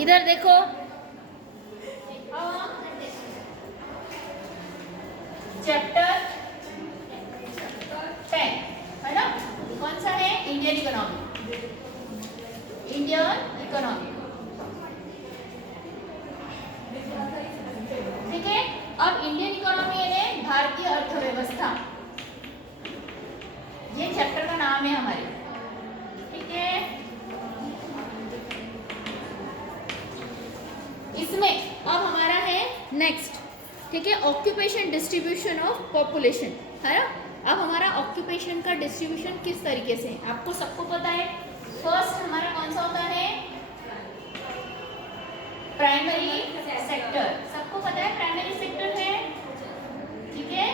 इधर देखो, चैप्टर 10 है ना, कौन सा है? Indian economy. इंडियन इकोनॉमी, ठीक है। अब इंडियन इकोनॉमी यानी भारतीय अर्थव्यवस्था, ये चैप्टर का नाम है हमारे, ठीक है। इसमें अब हमारा है नेक्स्ट, ठीक है, ऑक्यूपेशन डिस्ट्रीब्यूशन ऑफ पॉपुलेशन, है ना। अब हमारा ऑक्यूपेशन का डिस्ट्रीब्यूशन किस तरीके से, आपको सबको पता है। फर्स्ट हमारा कौन सा होता है? प्राइमरी सेक्टर, सबको पता है प्राइमरी सेक्टर है, ठीक है।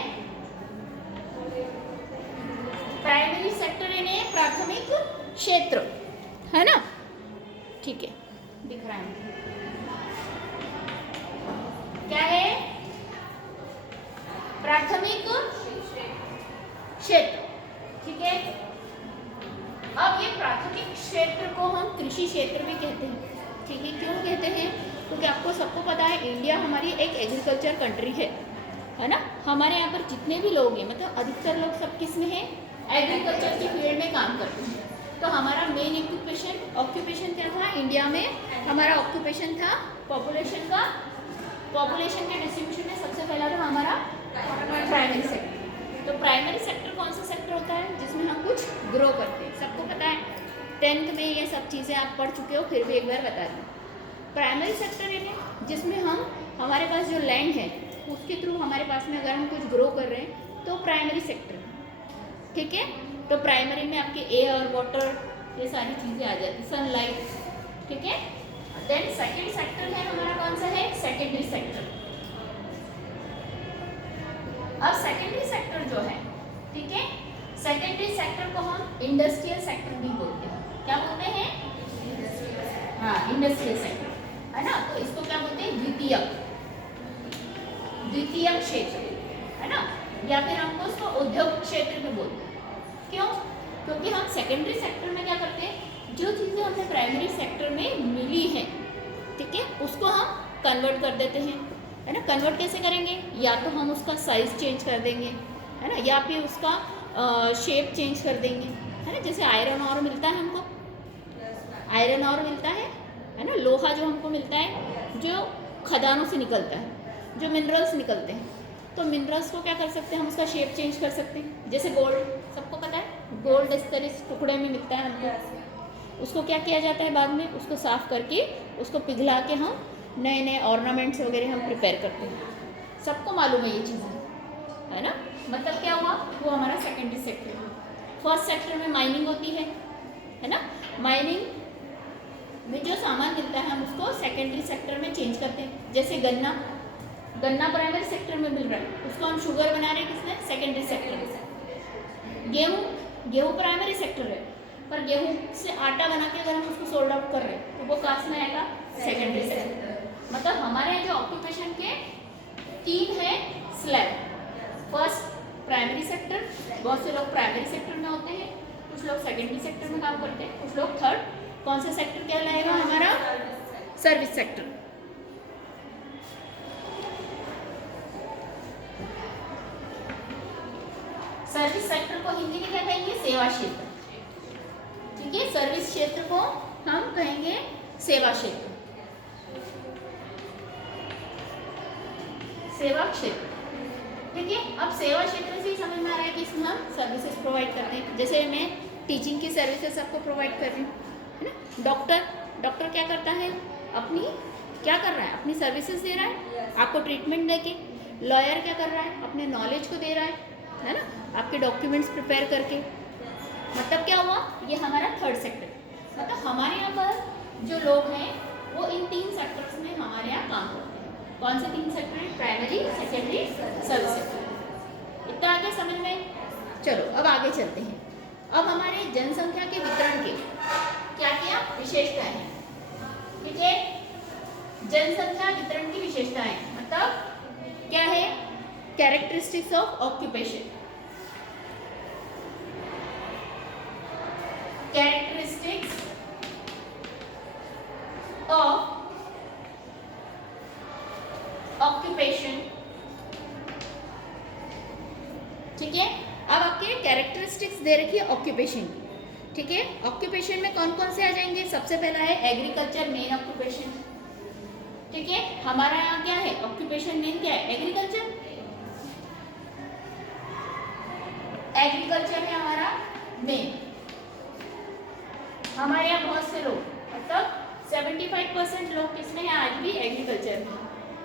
प्राइमरी सेक्टर यानी प्राथमिक क्षेत्र, है ना, ठीक है, दिख रहा है क्या है? प्राथमिक क्षेत्र, ठीक है। अब ये प्राथमिक क्षेत्र को हम कृषि क्षेत्र भी कहते हैं, ठीक है। क्यों कहते हैं? क्योंकि आपको सबको पता है इंडिया हमारी एक एग्रीकल्चर कंट्री है ना। हमारे यहाँ पर जितने भी लोग हैं, मतलब अधिकतर लोग सब किस में हैं? एग्रीकल्चर के फील्ड में काम करते हैं। तो हमारा मेन ऑक्यूपेशन क्या था इंडिया में? हमारा ऑक्यूपेशन था पॉपुलेशन का। पॉपुलेशन के डिस्ट्रीब्यूशन में सबसे पहला था हमारा प्राइमरी सेक्टर। तो प्राइमरी सेक्टर कौन सा सेक्टर होता है? जिसमें हम कुछ ग्रो करते हैं, सबको पता है। 10th में ये सब चीज़ें आप पढ़ चुके हो, फिर भी एक बार बता दूँ। प्राइमरी सेक्टर है जिसमें हम, हमारे पास जो लैंड है उसके थ्रू हमारे पास में अगर हम कुछ ग्रो कर रहे हैं तो प्राइमरी सेक्टर, ठीक है। तो प्राइमरी में आपके एयर, वाटर, ये सारी चीज़ें आ जाती, सनलाइट, ठीक है। देन सेकेंड सेक्टर है हमारा, कौन सा है? Secondary sector. अब सेकेंडरी सेक्टर जो है, ठीक है, सेकेंडरी सेक्टर को हम इंडस्ट्रियल सेक्टर भी बोलते हैं। क्या बोलते हैं? हाँ, इंडस्ट्रियल सेक्टर, है ना। तो इसको क्या बोलते हैं? द्वितीय क्षेत्र, है ना, या फिर हमको उसको उद्योग क्षेत्र भी बोलते हैं। क्यों? क्योंकि हम सेकेंडरी सेक्टर में क्या करते हैं, जो चीज़ें हमें प्राइमरी सेक्टर में मिली हैं, ठीक है, उसको हम कन्वर्ट कर देते हैं, है ना। कन्वर्ट कैसे करेंगे? या तो हम उसका साइज चेंज कर देंगे, है ना, या फिर उसका शेप चेंज कर देंगे, है ना। जैसे आयरन और मिलता है हमको, आयरन और मिलता है ना, लोहा जो हमको मिलता है, जो खदानों से निकलता है, जो मिनरल्स निकलते हैं, तो मिनरल्स को क्या कर सकते हैं हम? उसका शेप चेंज कर सकते हैं। जैसे गोल्ड, सबको पता है गोल्ड इस तरह टुकड़े में मिलता है हमको। उसको क्या किया जाता है? बाद में उसको साफ करके उसको पिघला के हम नए नए ऑर्नामेंट्स वगैरह हम प्रिपेयर करते हैं। सबको मालूम है ये चीज़ें, है ना। मतलब क्या हुआ? वो हमारा सेकेंडरी सेक्टर है। फर्स्ट सेक्टर में माइनिंग होती है ना। माइनिंग में जो सामान मिलता है हम उसको सेकेंडरी सेक्टर में चेंज करते हैं। जैसे गन्ना प्राइमरी सेक्टर में मिल रहा है, उसको हम शुगर बना रहे हैं किसमें? सेकेंडरी सेक्टर में। गेहूँ प्राइमरी सेक्टर है, पर गेहूँ से आटा बना के अगर हम उसको सोल्ड आउट कर रहे हैं तो वो कास्ट में आएगा? Secondary sector. मतलब हमारे जो ऑक्यूपेशन के 3 है स्लैब। फर्स्ट प्राइमरी सेक्टर, बहुत से लोग प्राइमरी सेक्टर में होते हैं, कुछ लोग सेकेंडरी सेक्टर में काम करते हैं, कुछ लोग थर्ड। कौन सा सेक्टर कहलाएगा हमारा? Service sector. सर्विस सेक्टर को हिंदी में क्या कहेंगे? सेवा क्षेत्र, ठीक है। सर्विस क्षेत्र को हम कहेंगे सेवा क्षेत्र, सेवा क्षेत्र, ठीक है। अब सेवा क्षेत्र से ही समझ में आ रहा है कि इसमें हम सर्विसेज प्रोवाइड करते हैं। जैसे मैं टीचिंग की सर्विसेज आपको प्रोवाइड कर रही हूँ, है ना। डॉक्टर क्या करता है? क्या कर रहा है? अपनी सर्विसेज दे रहा है आपको ट्रीटमेंट देके। लॉयर क्या कर रहा है? अपने नॉलेज को दे रहा है ना, आपके डॉक्यूमेंट्स प्रिपेयर करके। मतलब क्या हुआ? ये हमारा थर्ड सेक्टर। मतलब हमारे यहाँ पर जो लोग हैं वो इन 3 सेक्टर्स में हमारे यहाँ काम करते हैं। कौन से 3 सेक्टर हैं? Primary, secondary, service sector. इतना आगे समझ में? चलो अब आगे चलते हैं। अब हमारे जनसंख्या के वितरण के क्या क्या विशेषताएं हैं, ठीक है। जनसंख्या वितरण की विशेषताएं मतलब क्या है? Characteristics of occupation, characteristics of occupation, ठीक है। अब आपके कैरेक्टरिस्टिक्स दे रखी है ऑक्यूपेशन की, ठीक है। ऑक्यूपेशन में कौन कौन से आ जाएंगे? सबसे पहला है एग्रीकल्चर, मेन ऑक्यूपेशन, ठीक है। हमारा यहाँ क्या है ऑक्यूपेशन मेन, क्या है? एग्रीकल्चर। एग्रीकल्चर है हमारा मेन। हमारे यहाँ बहुत से लोग, मतलब 75% लोग किसमें हैं आज भी? एग्रीकल्चर में,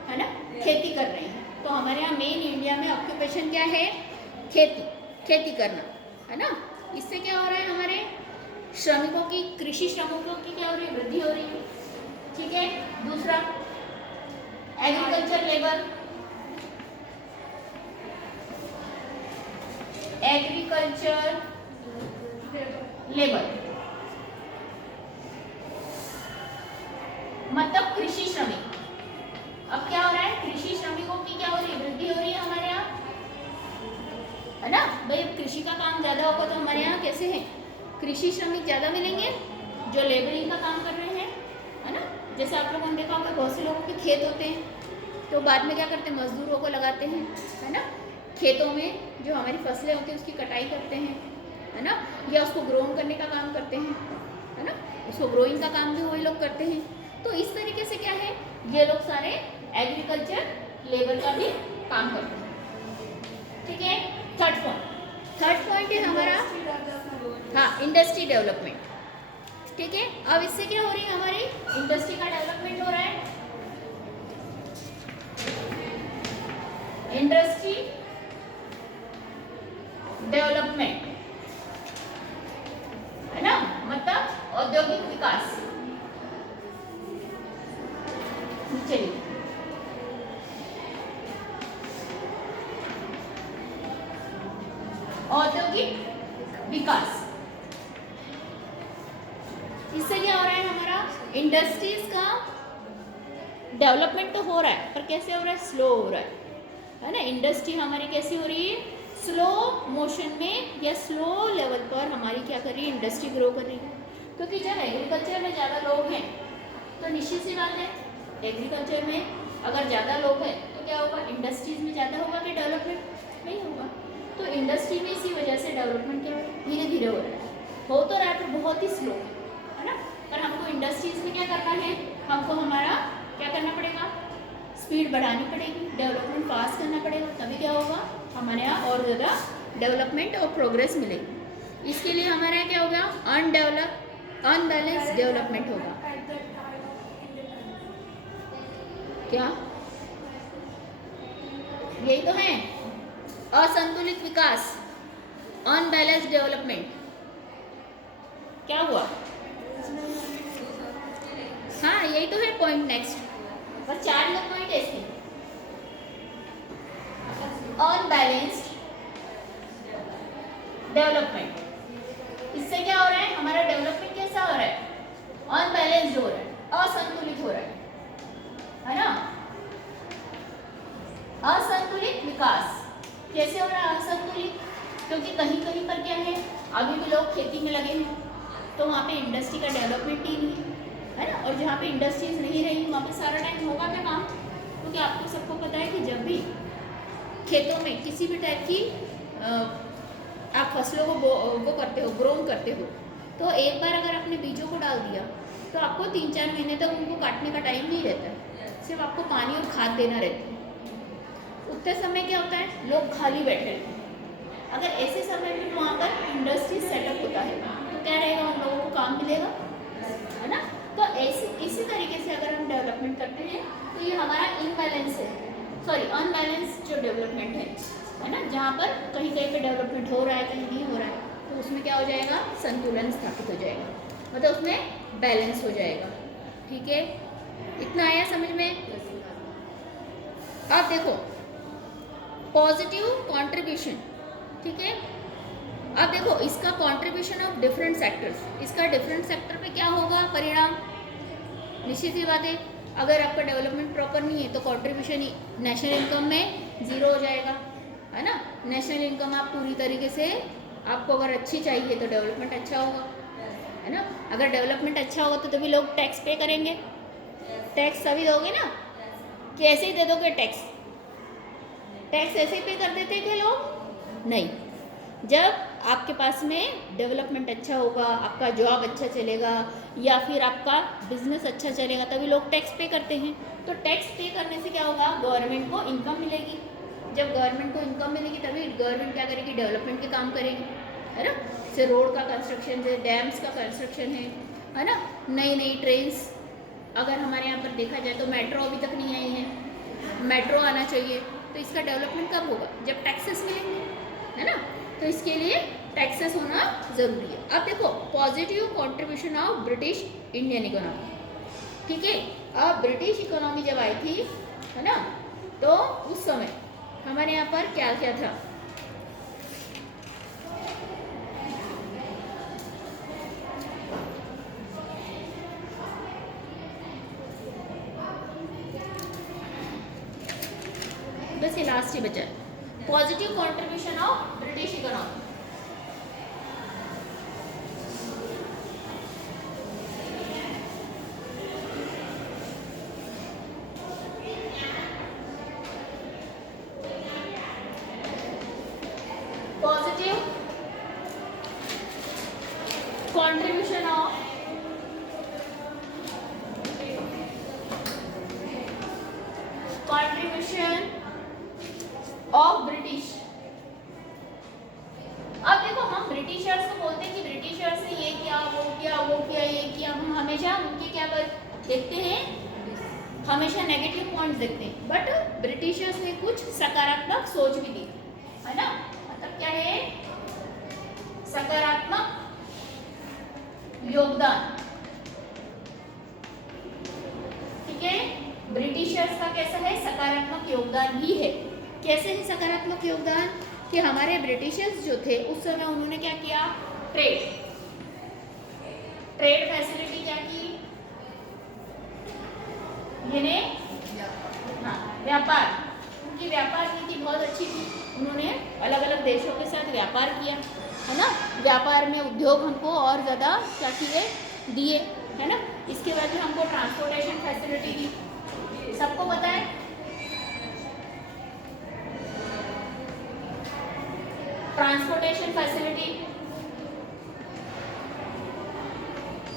है ना, खेती कर रहे हैं। तो हमारे यहाँ मेन इंडिया में ऑक्यूपेशन क्या है? खेती, खेती करना, है ना। इससे क्या हो रहा है? हमारे श्रमिकों की, कृषि श्रमिकों की क्या हो रही है? वृद्धि हो रही है, ठीक है। दूसरा एग्रीकल्चर लेबर, एग्रीकल्चर लेबर मतलब कृषि श्रमिक। अब क्या हो रहा है? कृषि श्रमिकों की क्या हो रही है? वृद्धि हो रही है हमारे यहाँ, है ना भाई। कृषि का काम ज्यादा होगा तो हमारे यहाँ कैसे है? कृषि श्रमिक ज्यादा मिलेंगे जो लेबरिंग का काम कर रहे हैं, है ना। जैसे आप लोगों ने देखा होगा बहुत से लोगों के खेत होते हैं, तो बाद में क्या करते हैं? मजदूरों को लगाते हैं, है ना। खेतों में जो हमारी फसलें होती हैं उसकी कटाई करते हैं, है ना, या उसको ग्रोइंग करने का काम करते हैं, है ना। उसको ग्रोइंग का काम भी वही लोग करते हैं। तो इस तरीके से क्या है? ये लोग सारे एग्रीकल्चर लेबर का भी काम करते हैं, ठीक है। थर्ड पॉइंट है हमारा, हाँ, इंडस्ट्री डेवलपमेंट, ठीक है। अब इससे क्या हो रही है? हमारी इंडस्ट्री का डेवलपमेंट हो रहा है। इंडस्ट्री डेवलपमेंट, है ना, मतलब औद्योगिक विकास। चलिए, औद्योगिक विकास, इससे क्या हो रहा है? हमारा इंडस्ट्रीज का डेवलपमेंट तो हो रहा है, पर कैसे हो रहा है? स्लो हो रहा है ना। इंडस्ट्री हमारी कैसी हो रही है? स्लो मोशन में या स्लो लेवल पर हमारी क्या कर रही है? इंडस्ट्री ग्रो कर रही है। क्योंकि जब एग्रीकल्चर में ज़्यादा लोग हैं तो निश्चित सी बात है, एग्रीकल्चर में अगर ज़्यादा लोग हैं तो क्या होगा? इंडस्ट्रीज में ज़्यादा होगा कि डेवलपमेंट नहीं होगा। तो इंडस्ट्री में इसी वजह से डेवलपमेंट क्या धीरे धीरे हो रहा है, हो तो रहा है पर बहुत ही स्लो है ना। पर हमको इंडस्ट्रीज में क्या करना है? हमको हमारा क्या करना पड़ेगा? स्पीड बढ़ानी पड़ेगी, डेवलपमेंट फास्ट करना पड़ेगा, तभी क्या होगा? हमारे यहाँ और ज़्यादा डेवलपमेंट और प्रोग्रेस मिलेगी। इसके लिए हमारे यहाँ क्या होगा? अनबैलेंस डेवलपमेंट होगा। क्या? यही तो है, असंतुलित विकास, अनबैलेंस डेवलपमेंट। क्या हुआ? हाँ, यही तो है पॉइंट नेक्स्ट। बस 4 पॉइंट है इसके। अनबैलेंस्ड डेवलपमेंट, इससे क्या हो रहा है? हमारा डेवलपमेंट कैसा हो रहा है? अनबैलेंस्ड हो रहा है, असंतुलित हो रहा है ना। असंतुलित विकास कैसे हो रहा है? असंतुलित, क्योंकि कहीं कहीं पर क्या है? अभी भी लोग खेती में लगे हैं, तो वहाँ पे इंडस्ट्री का डेवलपमेंट ही नहीं है ना। और जहाँ पे इंडस्ट्रीज नहीं रही वहाँ पे सारा टाइम होगा क्या काम? क्योंकि आपको सबको पता है कि जब भी खेतों में किसी भी टाइप की आप फसलों को वो करते हो, ग्रोन करते हो, तो एक बार अगर आपने बीजों को डाल दिया तो आपको 3-4 महीने तक उनको काटने का टाइम नहीं रहता, सिर्फ आपको पानी और खाद देना रहता है। उतने समय क्या होता है? लोग खाली बैठे रहते हैं। अगर ऐसे समय में वहाँ पर इंडस्ट्री सेटअप होता है तो क्या रहेगा? उन लोगों को काम मिलेगा, है ना। तो इसी तरीके से अगर हम डेवलपमेंट करते हैं तो ये हमारा इनबैलेंस है, सॉरी अनबैलेंस जो डेवलपमेंट है ना। जहाँ पर कहीं कहीं पे डेवलपमेंट हो रहा है, कहीं नहीं हो रहा है, तो उसमें क्या हो जाएगा? संतुलन स्थापित हो जाएगा, मतलब उसमें बैलेंस हो जाएगा, ठीक है। इतना आया समझ में? अब देखो पॉजिटिव कंट्रीब्यूशन, ठीक है। अब देखो इसका कंट्रीब्यूशन ऑफ डिफरेंट सेक्टर्स, इसका डिफरेंट सेक्टर पे क्या होगा परिणाम? निश्चित ही बात है, अगर आपका डेवलपमेंट प्रॉपर नहीं है तो कंट्रीब्यूशन नेशनल इनकम में 0 हो जाएगा, है ना। नेशनल इनकम आप पूरी तरीके से, आपको अगर अच्छी चाहिए तो डेवलपमेंट अच्छा होगा, है ना। अगर डेवलपमेंट अच्छा होगा तो तभी लोग टैक्स पे करेंगे, टैक्स सभी दोगे ना, कि ऐसे ही दे दोगे टैक्स? टैक्स ऐसे ही पे कर देते थे लोग? नहीं। जब आपके पास में डेवलपमेंट अच्छा होगा, आपका जॉब अच्छा चलेगा या फिर आपका बिजनेस अच्छा चलेगा, तभी लोग टैक्स पे करते हैं। तो टैक्स पे करने से क्या होगा, गवर्नमेंट को इनकम मिलेगी। जब गवर्नमेंट को इनकम मिलेगी तभी गवर्नमेंट क्या करेगी, डेवलपमेंट के काम करेगी, है ना। जैसे रोड का कंस्ट्रक्शन है, डैम्स का कंस्ट्रक्शन है ना। नई नई ट्रेन्स, अगर हमारे यहाँ पर देखा जाए तो मेट्रो अभी तक नहीं आई है, मेट्रो आना चाहिए। तो इसका डेवलपमेंट कब होगा, जब टैक्सेस मिलेंगे, है ना। तो इसके लिए टैक्सेस होना ज़रूरी है। अब देखो positive contribution of British Indian economy, ठीक है। अब ब्रिटिश इकोनॉमी जब आई थी, है ना, तो उस समय हमारे यहाँ पर क्या क्या था। बस ये लास्ट ही बचा है, positive contribution of British economy. Positive contribution of British. अब देखो हम ब्रिटिशर्स को बोलते हैं कि ब्रिटिशर्स ने ये किया, वो किया, वो किया, ये किया। हम हमेशा उनके क्या देखते हैं, हमेशा नेगेटिव पॉइंट्स देखते हैं। बट ब्रिटिशर्स ने कुछ सकारात्मक सोच भी दी, है ना। मतलब क्या है, सकारात्मक योगदान, ठीक है। ब्रिटिशर्स का कैसा है, सकारात्मक योगदान भी है। कैसे है सकारात्मक योगदान, कि हमारे ब्रिटिशर्स जो थे उस समय उन्होंने क्या किया, ट्रेड फैसिलिटी क्या की, यानी हाँ व्यापार, उनकी व्यापार नीति बहुत अच्छी थी। उन्होंने अलग अलग देशों के साथ व्यापार किया, है ना। व्यापार में उद्योग हमको और ज़्यादा क्या किए, दिए, है ना। इसके बाद में हमको ट्रांसपोर्टेशन फैसिलिटी दी, सबको पता है। ट्रांसपोर्टेशन फैसिलिटी,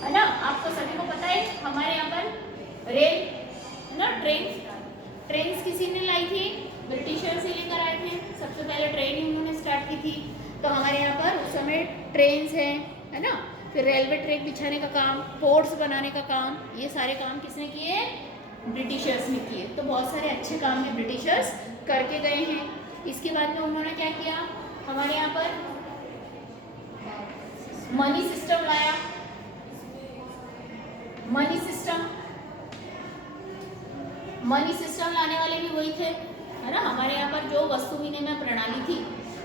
है ना, आपको सभी को पता है। हमारे यहाँ पर रेल, है ना, ट्रेन किसी ने लाई थी, ब्रिटिशर्स से लेकर आए थे। सबसे पहले ट्रेन ही उन्होंने स्टार्ट की थी। तो हमारे यहाँ पर उस समय ट्रेन्स हैं, है ना। फिर रेलवे ट्रैक बिछाने का काम, पोर्ट्स बनाने का काम, ये सारे काम किसने किए, ब्रिटिशर्स ने किए। तो बहुत सारे अच्छे काम में ब्रिटिशर्स करके गए हैं। इसके बाद में उन्होंने क्या किया, हमारे यहाँ पर मनी सिस्टम लाया। मनी सिस्टम लाने वाले भी वही थे, है ना। हमारे यहाँ पर जो वस्तु विनिमय प्रणाली थी,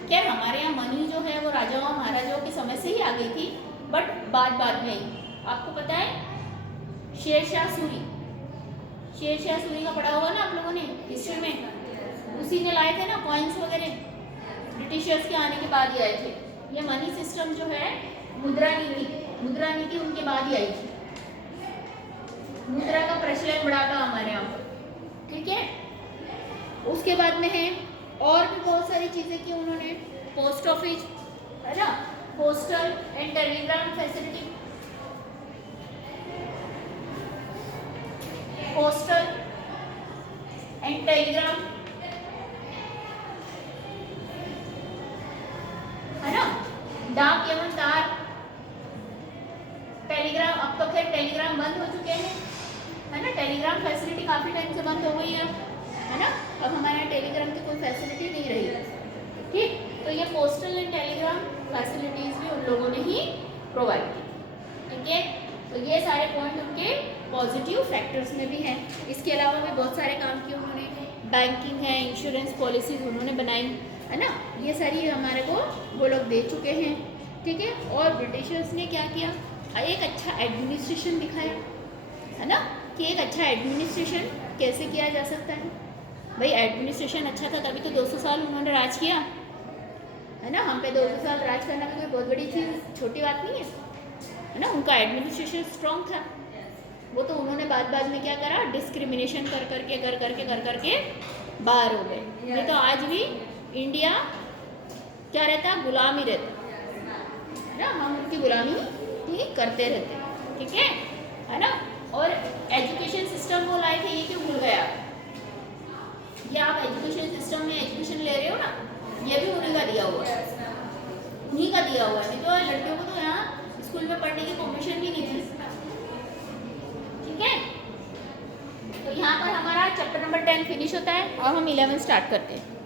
क्या हमारे यहाँ मनी जो है वो राजाओं महाराजाओं के समय से ही आ गई थी, बट बाद में आई। आपको पता है शेरशाह सूरी का पढ़ा होगा ना आप लोगों ने हिस्ट्री में, उसी ने लाए थे ना कॉइन्स वगैरह, ब्रिटिशर्स के आने के बाद ही आए थे। ये मनी सिस्टम जो है, मुद्रा नीति उनके बाद ही आई थी। मुद्रा का प्रचलन बढ़ा था हमारे यहाँ पर, ठीक है। उसके बाद में है और भी बहुत सारी चीजें की उन्होंने। पोस्ट ऑफिस, है ना, postal and Telegram facility, postal and Telegram, है ना। डाक एवं तार, टेलीग्राम, अब तो खैर टेलीग्राम बंद हो चुके हैं, है ना। टेलीग्राम फैसिलिटी काफी टाइम से बंद हो गई है ना। अब हमारे यहाँ टेलीग्राम की कोई फैसिलिटी नहीं रही, ठीक। तो ये पोस्टल एंड टेलीग्राम फैसिलिटीज भी उन लोगों ने ही प्रोवाइड की, ठीक है। तो ये सारे पॉइंट उनके पॉजिटिव फैक्टर्स में भी हैं। इसके अलावा भी बहुत सारे काम किए उन्होंने, बैंकिंग है, इंश्योरेंस पॉलिसीज उन्होंने बनाई, है ना। ये सारी हमारे को वो लोग दे चुके हैं, ठीक है। और ब्रिटिशर्स ने क्या किया, एक अच्छा एडमिनिस्ट्रेशन दिखाया, है ना, कि एक अच्छा एडमिनिस्ट्रेशन कैसे किया जा सकता है। भाई एडमिनिस्ट्रेशन अच्छा था तभी तो 200 साल उन्होंने राज किया, है ना। हम पे 200 साल राज करना भी कोई बहुत बड़ी चीज़, छोटी बात नहीं है ना। उनका एडमिनिस्ट्रेशन स्ट्रॉन्ग था, वो तो उन्होंने बाद में क्या करा, डिस्क्रिमिनेशन कर करके बाहर हो गए। नहीं तो आज भी इंडिया क्या रहता, गुलामी रहता है ना, हम उनकी गुलामी ही करते रहते, ठीक है ना। और एजुकेशन सिस्टम वो लाए थे, ये क्यों भूल गया? ये आप एजुकेशन सिस्टम में एजुकेशन ले रहे हो ना, ये भी उन्हीं का दिया हुआ है, उन्हीं का दिया हुआ है। नहीं तो लड़कियों को तो यहाँ स्कूल में पढ़ने की परमिशन भी नहीं थी, ठीक है। तो यहाँ पर हमारा चैप्टर नंबर 10 फिनिश होता है और हम 11 स्टार्ट करते हैं।